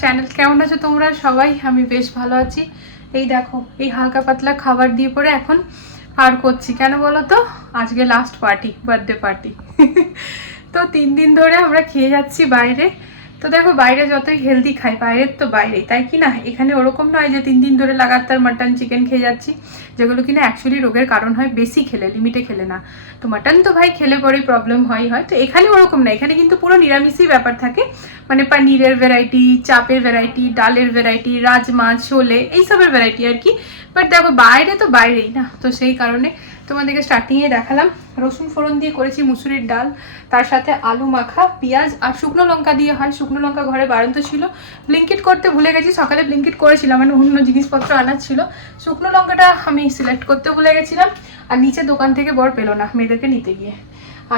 Channel কেমন আছো তোমরা? সবাই, আমি বেশ ভালো আছি। এই দেখো, এই হালকা পাতলা খাবার দিয়ে পরে এখন পার করছি। কেন বলো তো? আজকে লাস্ট পার্টি বার্থডে পার্টি তো তিন দিন ধরে আমরা খেয়ে যাচ্ছি বাইরে। তো দেখো বাইরে যতই হেলদি খাই, বাইরের তো বাইরেই, তাই কি না? এখানে ওরকম নয় যে তিন দিন ধরে লাগাতার মাটন চিকেন খেয়ে যাচ্ছি, যেগুলো কিনা অ্যাকচুয়ালি রোগের কারণ হয়, বেশি খেলে লিমিটে খেলে না। তো মাটন তো ভাই খেলে পরেই প্রবলেম হয় হয়, তো এখানে ওরকম না, এখানে কিন্তু পুরো নিরামিষই ব্যাপার থাকে। মানে পানিরের ভ্যারাইটি চাপের ভ্যারাইটি ডালের ভ্যারাইটি রাজমা, ছোলে, এইসবের ভ্যারাইটি আর কি। বাট দেখো বাইরে তো বাইরেই না, তো সেই কারণে তোমাদেরকে স্টার্টিংয়ে দেখালাম। রসুন ফোড়ন দিয়ে করেছি মুসুরির ডাল, তার সাথে আলু মাখা, পেঁয়াজ আর শুকনো লঙ্কা দিয়ে হয়। শুকনো লঙ্কা ঘরে বাড়ন্ত ছিল। ব্লিঙ্কিট করতে ভুলে গেছি, সকালে ব্লিঙ্কিট করেছিলাম মানে অন্য জিনিসপত্র আনার ছিল। শুকনো লঙ্কাটা আমি সিলেক্ট করতে ভুলে গেছিলাম, আর নিচে দোকান থেকে বর পেল না মেয়েদেরকে নিতে গিয়ে।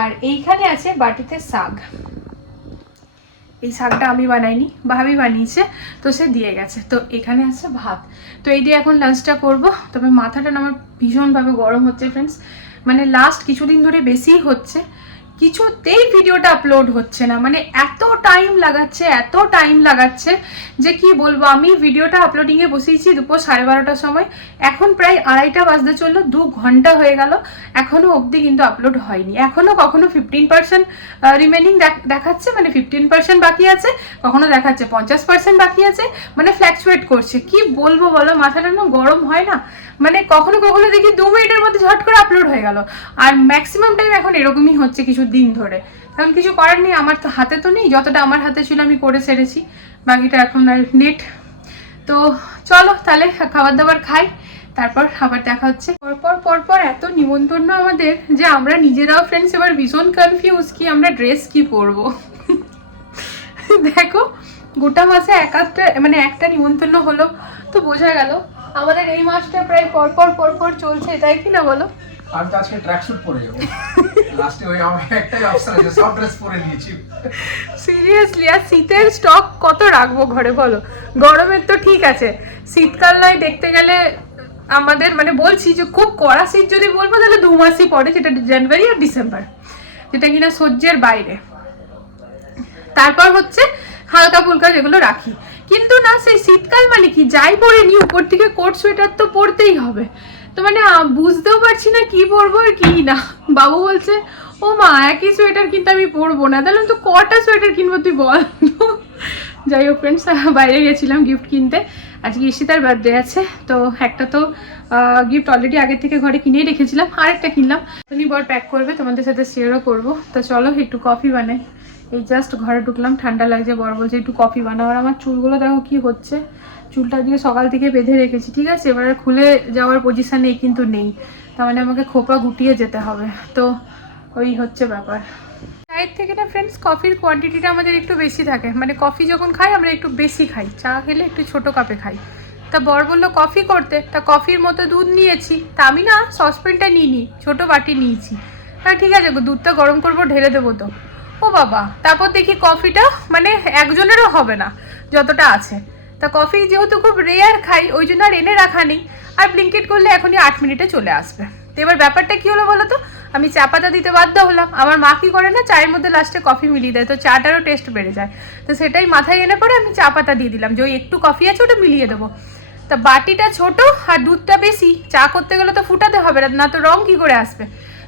আর এইখানে আছে বাটিতে শাক। এই শাকটা আমি বানাইনি, ভাবি বানিয়েছে, তো সে দিয়ে গেছে। তো এখানে আছে ভাত। তো এই দিয়ে এখন লাঞ্চটা করব। তবে মাথাটা আমার ভীষণভাবে গরম হচ্ছে ফ্রেন্ডস মানে লাস্ট কিছুদিন ধরে বেশিই হচ্ছে। কিছুতেই ভিডিওটা আপলোড হচ্ছে না। মানে এত টাইম লাগাচ্ছে, এত টাইম লাগাচ্ছে যে কি বলব, আমি ভিডিওটা আপলোডিংয়ে বসিয়েছি দুপুর সাড়ে বারোটার সময়। এখন প্রায় আড়াইটা বাজতে চলল, দু ঘণ্টা হয়ে গেল। এখনও অবধি কিন্তু আপলোড হয়নি। এখনও কখনো ফিফটিন পার্সেন্ট রিমেনিং দেখাচ্ছে মানে ফিফটিন পার্সেন্ট বাকি আছে, কখনো দেখাচ্ছে, পঞ্চাশ পার্সেন্ট বাকি আছে মানে ফ্ল্যাকচুয়েট করছে। কি বলব বলো, মাথাটা না গরম হয় না। মানে কখনো কখনো দেখি দু মিনিটের মধ্যে ঝট করে আপলোড হয়ে গেল। আর ম্যাক্সিমাম টাইম এখন এরকমই হচ্ছে, কিছু দিন ধরে। কারণ কিছু করার নেই, আমার তো হাতে তো নেই, যতটা আমার হাতে ছিল আমি করে সেরেছি, বাকিটা এখন আর নেট। তো চলো তাহলে খাবার দাবার খাই, তারপর খাবার দেখা হচ্ছে। পরপর পরপর এত নিমন্ত্রণ আমাদের যে আমরা নিজেরাও ফ্রেন্ডস এবার ভীষণ কনফিউজ কি আমরা ড্রেস কি পরবো। দেখো, গোটা মাসে এক একটা মানে একটা নিমন্ত্রণ হলো, তো বোঝা গেল, আমাদের এই মাসটা প্রায় পরপর পরপর চলছে তাই কি না বলো? আমি তো আজকে ট্র্যাক স্যুট পরে যাব। লাস্টে ওই আমার একটাই অপশন আছে, সব ড্রেস পরে নিয়েছি। সিরিয়াসলি আর শীতের স্টক কত রাখব ঘরে বলো? গরমের তো ঠিক আছে। শীতকাল নয় দেখতে গেলে আমাদের মানে বলছি যে খুব কড়া শীত যদি বলব, তাহলে দু মাসই পরে, যেটা জানুয়ারি আর ডিসেম্বর যেটা কিনা সহ্যের বাইরে। তারপর হচ্ছে হালকা ফুলকা যেগুলো রাখি। কিন্তু না, সেই শীতকাল মানে কি? যাই পরে নি উপর থেকে কোট সোয়েটার তো পরতেই হবে। তো মানে বুঝতেও পারছি না কি পরবো আর কি না। বাবু বলছে, ও মা, একই সোয়েটার কিন্তু আমি পরবো না। তাহলে তো কটা সোয়েটার কিনবো তুই বল। যাই হোক ফ্রেন্ডস বাইরে গেছিলাম গিফট কিনতে। আজকে ঈশিতার বার্থডে আছে, তো একটা তো গিফট অলরেডি আগের থেকে ঘরে কিনেই রেখেছিলাম। আরেকটা কিনলাম। উনি বর প্যাক করবে, তোমাদের সাথে শেয়ারও করব। তো চলো, একটু কফি বানাই। এই জাস্ট ঘরে ঢুকলাম, ঠান্ডা লাগছে, বর বলছে, একটু কফি বানাও। আর আমার চুলগুলো দেখো কি হচ্ছে। চুলটা দিয়ে সকাল থেকে বেঁধে রেখেছি, ঠিক আছে? এবারে খুলে যাওয়ার পজিশানে কিন্তু নেই। তার মানে আমাকে খোপা গুটিয়ে যেতে হবে। তো ওই হচ্ছে ব্যাপার। চায়ের থেকে না ফ্রেন্ডস কফির কোয়ান্টিটিটা আমাদের একটু বেশি থাকে। মানে কফি যখন খাই, আমরা একটু বেশি খাই। চা খেলে একটু ছোট কাপে খাই। তা বর বলল কফি করতে? তা কফির মতো দুধ নিয়েছি। তা আমি না সসপ্যানটা নিইনি, ছোটো বাটি নিয়েছি। হ্যাঁ ঠিক আছে, দুধটা গরম করব, ঢেলে দেবো তো। ও বাবা, তারপর দেখি কফিটা মানে একজনেরও হবে না, যতটা আছে। তা কফি যেহেতু খুব রেয়ার খাই, ওই জন্য আর এনে রাখা নেই। আর ব্লিঙ্কেট করলে এখনই আট মিনিটে চলে আসবে। তো এবার ব্যাপারটা কী হলো বলো তো? আমি চা পাতা দিতে বাধ্য হলাম। আমার মা কি করে না, চায়ের মধ্যে লাস্টে কফি মিলিয়ে দেয়, তো চাটারও টেস্ট বেড়ে যায়। তো সেটাই মাথায় এনে পরে আমি চা পাতা দিয়ে দিলাম। যে ওই একটু কফি আছে, ওটা মিলিয়ে দেবো। তা বাটিটা ছোট আর দুধটা বেশি। চা করতে গেলে তো ফুটাতে হবে না তো রং কী করে আসবে?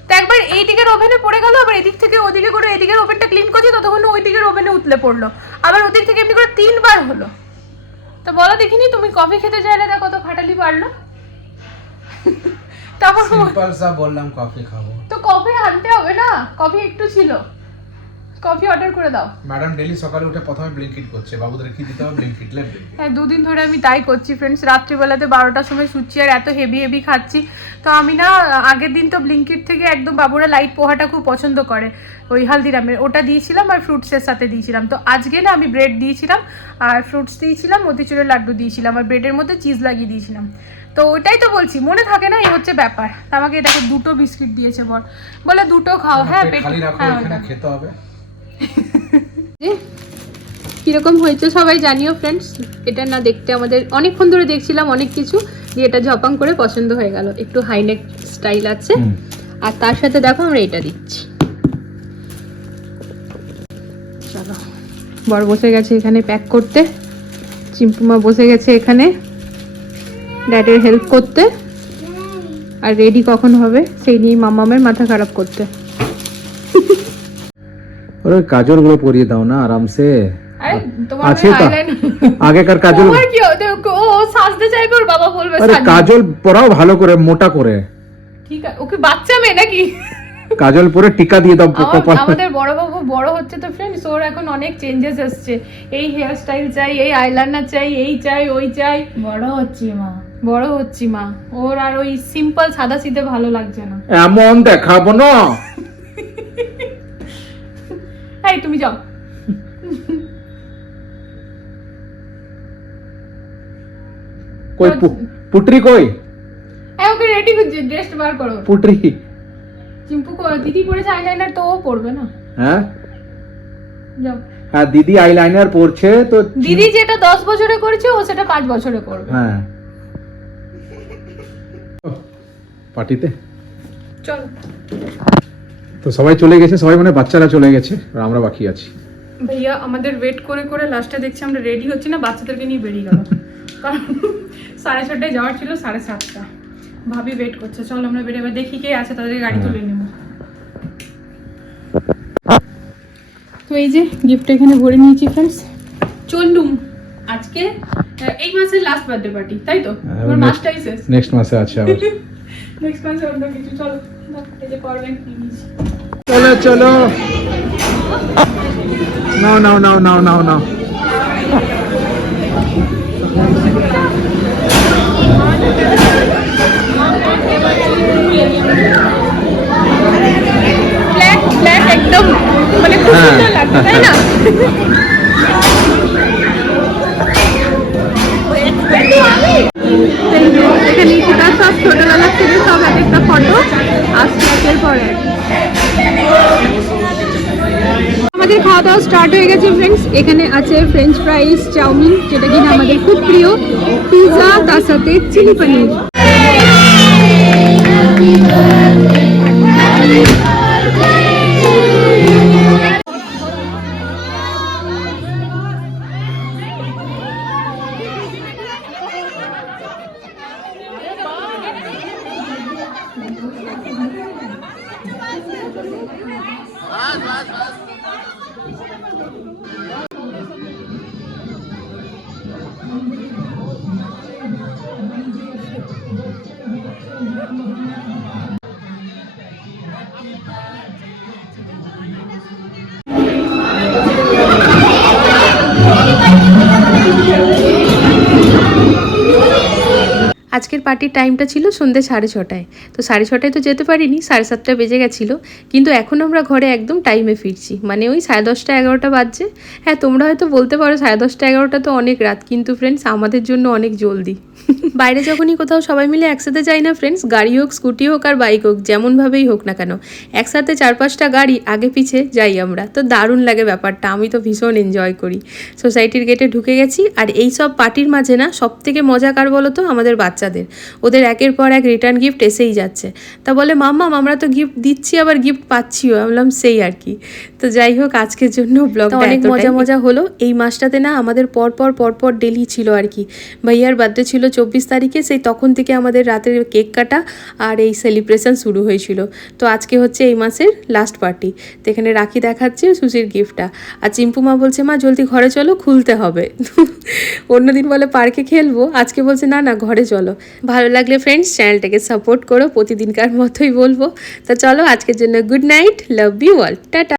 তো একবার এই দিকের ওভেনে পড়ে গেল আবার এদিক থেকে ওদিকে করে এদিকের ওভেনটা ক্লিন করছি ততক্ষণ ওই দিকের ওভেনে উতলে পড়ল। আবার ওদিক থেকে এমনি করে তিনবার হলো। তো বলো দেখিনি তুমি কফি খেতে চাইলে দেখো কত খাটালি পারল তারপর বললাম কফি খাব। তো কফি আনতে হবে না কফি একটু ছিল। কফি অর্ডার করে দাও। ম্যাডাম ডেলি সকালে উঠে প্রথমে ব্লিঙ্কিট করছে। বাবুদের কি দিতে হবে? ব্লিঙ্কিট লে হ্যাঁ দুদিন ধরে আমি তাই করছি ফ্রেন্ডস রাত্রিবেলাতে বারোটার সময় শুচ্ছি আর এত হেভি হেভি খাচ্ছি। তো আমি না আগের দিন তো ব্লিঙ্কিট থেকে একদম বাবুরা লাইট পোহাটা খুব পছন্দ করে ওই হালদিরামের। ওটা দিয়েছিলাম আর ফ্রুটসের সাথে দিয়েছিলাম। তো আজকে না আমি ব্রেড দিয়েছিলাম আর ফ্রুটস দিয়েছিলাম মতিচুরের লাড্ডু দিয়েছিলাম আর ব্রেডের মধ্যে চিজ লাগিয়ে দিয়েছিলাম। তো ওইটাই তো বলছি মনে থাকে না এই হচ্ছে ব্যাপার। আমাকে দেখো দুটো বিস্কিট দিয়েছে বর বলে দুটো খাও হ্যাঁ পেট খালি রাখো হ্যাঁ এখানে খেতে হবে। কীরকম হয়েছে সবাই জানিও ফ্রেন্ডস এটা না দেখতে আমাদের অনেকক্ষণ ধরে দেখছিলাম অনেক কিছু দিয়ে এটা ঝপাং করে পছন্দ হয়ে গেল। একটু হাইনেক স্টাইল আছে। আর তার সাথে দেখো আমরা এটা দিচ্ছি। চলো। বর বসে গেছে এখানে প্যাক করতে। চিম্পুমা বসে গেছে এখানে। ড্যাডের হেল্প করতে। আর রেডি কখন হবে সেই নিয়ে মামামের মাথা খারাপ করতে। ওরে কাজলগুলো পরিয়ে দাও না আরামসে। আছে তো। আগেকার কাজল ও- সাজতে চাইবে ওর বাবা বলবে আরে কাজল পরাও ভালো করে মোটা করে। ঠিক আছে ওকে বাচ্চা মেয়ে নাকি? কাজল পরে টিকা দিয়ে দাও কপাল আমাদের বড় বাবু বড় হচ্ছে তো ফ্রেন্ডস ওর এখন অনেক চেঞ্জেস এসছে। এই হেয়ার স্টাইল চাই এই আইলাইনার চাই এই চাই ওই চাই। বড় হচ্ছি মা। বড় হচ্ছি মা। ওর আর ওই সিম্পল সাদা সিধে ভালো লাগছে না। এমন দেখাবো না। এই তুমি যাও। কই পুটরি কই? এই ওকে রেডি করছে ড্রেস বার করো। পুটরি। চিম্পু কো- দিদি পরেছে আইলাইনার তো ও পরবে না। হ্যাঁ? যাও। হ্যাঁ দিদি আইলাইনার পরছে তো দিদি যেটা দশ বছরে করেছে ও সেটা পাঁচ বছরে করবে। হ্যাঁ। পার্টিতে। চলো। তো সবাই চলে গেছে সবাই মানে বাচ্চারা চলে গেছে আর আমরা বাকি আছি। ভাইয়া আমাদের ওয়েট করে করে লাস্টে দেখছি আমরা রেডি হচ্ছি না বাচ্চাদেরকে নিয়ে বেরিয়ে গেল কারণ সাড়ে ছটায় যাওয়ার ছিল সাড়ে সাতটা। ভাবি ওয়েট করছে চল আমরা বেরিয়ে এবার দেখি কে আছে তাদের গাড়ি তুলে নেব। তো এই যে গিফট এখানে ভরে নিয়েছি ফ্রেন্ডস চললুম আজকে এই মাসের লাস্ট বার্থডে পার্টি তাই তো? হ্যাঁ, আমার মাসটাই শেষ। নেক্সট মাসে আছে আবার। নেক্সট মাসে অন্য কিছু চলো। চলো চলো। নাও নাও নাও নাও নাও নাও। একদম মানে খুব হ্যাঁ। সুন্দর লাগছে তাই না? খাওয়া দাওয়া স্টার্ট হয়ে গেছে ফ্রেন্ডস এখানে আছে ফ্রেঞ্চ ফ্রাইস চাউমিন যেটা কিনা আমাদের খুব প্রিয়। পিৎজা তার সাথে চিলি পনির আজকের পার্টির টাইমটা ছিল সন্ধ্যে সাড়ে ছটায়। তো সাড়ে ছটায় তো যেতে পারিনি, সাড়ে সাতটা বেজে গেছিল। কিন্তু এখন আমরা ঘরে একদম টাইমে ফিরছি। মানে ওই সাড়ে দশটা এগারোটা বাজছে। হ্যাঁ তোমরা হয়তো বলতে পারো সাড়ে দশটা এগারোটা তো অনেক রাত। কিন্তু ফ্রেন্ডস আমাদের জন্য অনেক জলদি। বাইরে যখনই কোথাও সবাই মিলে একসাথে যাই না ফ্রেন্ডস গাড়ি হোক স্কুটি হোক আর বাইক হোক, যেমনভাবেই হোক না কেন, একসাথে চার পাঁচটা গাড়ি আগে পিছে যাই আমরা। তো দারুণ লাগে ব্যাপারটা, আমি তো ভীষণ এনজয় করি। সোসাইটির গেটে ঢুকে গেছি। আর এই সব পার্টির মাঝে না সব থেকে মজা কার বলো তো আমাদের বাচ্চাদের। ওদের একের পর এক রিটার্ন গিফট এসেই যাচ্ছে। তা বলে মাম্মাম আমরা তো গিফট দিচ্ছি আবার গিফট পাচ্ছিও। বললাম সেই আর কি। তো যাই হোক আজকের জন্য ব্লগ অনেক মজা মজা হলো। এই মাসটাতে না আমাদের পরপর পরপর ডেলি ছিল আর কি। ভাইয়ার বার্থডে ছিল চব্বিশ তারিখে সেই তখন থেকে আমাদের রাতের কেক কাটা আর এই সেলিব্রেশন শুরু হয়েছিল। তো আজকে হচ্ছে এই মাসের লাস্ট পার্টি তো এখানে রাখি দেখাচ্ছে সুশির গিফটটা আর চিম্পু মা বলছে মা জলদি ঘরে চলো খুলতে হবে। অন্যদিন বলে পার্কে খেলব। আজকে বলছে না না ঘরে চলো। ভালো লাগলে ফ্রেন্ডস চ্যানেলটাকে সাপোর্ট করো, প্রতিদিনকার মতোই বলব। তা চলো, আজকের জন্য good night love you all tata.